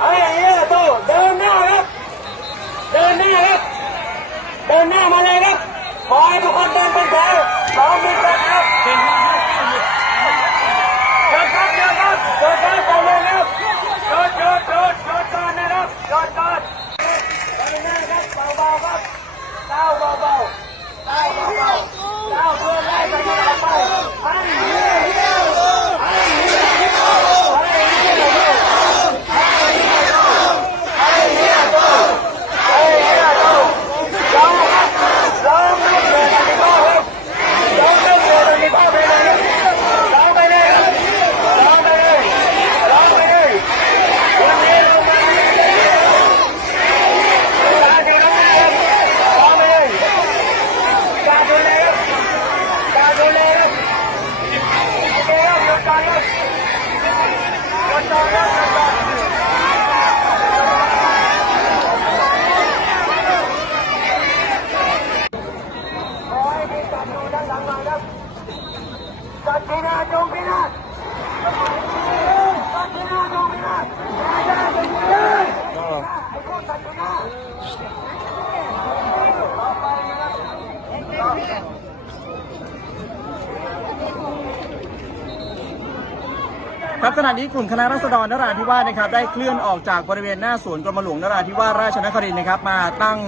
ไอ้เหี้ยโตเดินหน้าครับ เดินหน้าครับ เดินหน้ามาเลยครับขอให้ทุกคนเดินเป็นแถวสองมีกันครับเดินครับเดินครับเดินครับไปเลยครับโดดโดดโดดโดดก่อนนะครับโดดก่อนไปหน้าครับเบาๆครับก้าเบาๆก้าเบาๆก้าวเพื่อไล่ไปที่เราไปให้เหี้ยเหี้ยให้เหี้ยเหี้ยให้เหี้ยเหี้ย สัตว์พินาจงพินาศสัตว์พินาจงพินาศอย่าอย่าอย่าไอ้พวกสัตว์พินาศครับขณะนี้กลุ่มคณะรัษฎรนราธิวาสนะครับได้เคลื่อนออกจากบริเวณหน้าสวนกรมหลวงนราธิวาสราชนครินทร์นะครับมาตั้ง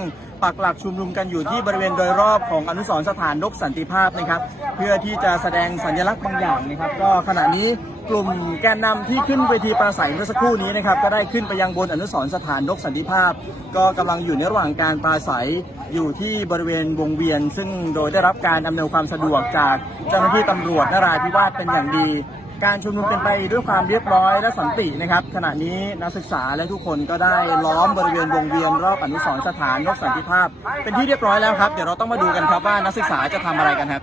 ปักหลักชุมนุมกันอยู่ที่บริเวณโดยรอบของอนุสรณ์สถานนกสันติภาพนะครับ เพื่อที่จะแสดงสัญลักษณ์บางอย่างนะครับ ก็ขณะนี้กลุ่มแกนนำที่ขึ้นเวทีปราศัยเมื่อสักครู่นี้นะครับ ก็ได้ขึ้นไปยังบนอนุสรณ์สถานนกสันติภาพ ก็กำลังอยู่ในระหว่างการปราศัยอยู่ที่บริเวณวงเวียน ซึ่งโดยได้รับการอำนวยความสะดวกจากเจ้าหน้าที่ตำรวจนราธิวาสเป็นอย่างดี การชุมนุมเป็นไปด้วยความเรียบร้อยและสันตินะครับ ขณะนี้นักศึกษาและทุกคนก็ได้ล้อมบริเวณวงเวียนรอบอนุสรณ์สถานนกสันติภาพ เป็นที่เรียบร้อยแล้วครับ เดี๋ยวเราต้องมาดูกันครับว่านักศึกษาจะทำอะไรกันครับ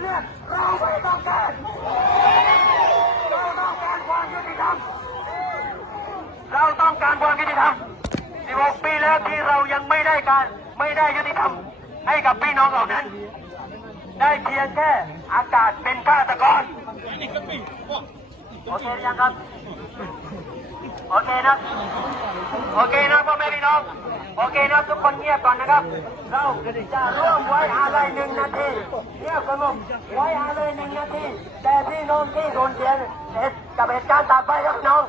เลือดเราไม่ต้องการเราต้องการความยุติธรรมเราต้องการความยุติธรรม16ปีแล้วที่เรายังไม่ได้การ ไม่ได้ยุติธรรมให้กับพี่น้องเหล่านั้น ได้เพียงแค่อากาศเป็นฆาตกรโอเคหรือยังครับ โอเคนะ โอเคนะพ่อแม่พี่น้อง โอเคนะทุกคนเงียบก่อนนะครับ เราจะร่วมไว้อะไรหนึ่งนาทีเงียบสงบไว้อะไรหนึ่งนาที แต่พี่น้องที่โดนเสียเหตุกับเหตุการณ์ต่อไปครับน้อง